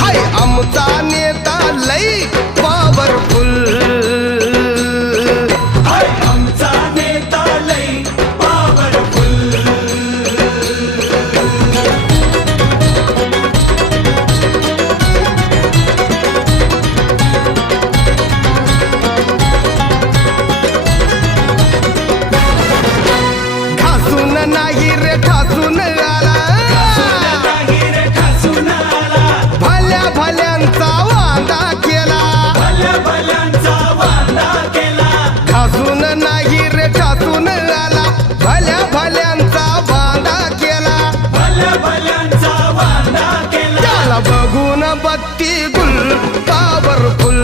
हाय आमचा नेता लई पॉवरफुल, हाय आमचा नेता लई पॉवरफुल. ठासून नाही रे ठासून आला, नाही रे ठासून आला, भल्या भल्यांचा वांदा केला. भल्या भल्यांचा वांदा केला. ठासून नाही रे ठासून आला, भल्या भल्यांचा वांदा केला. भल्या भल्यांचा वांदा केला. त्याला बघून बत्ती गुल पॉवरफुल.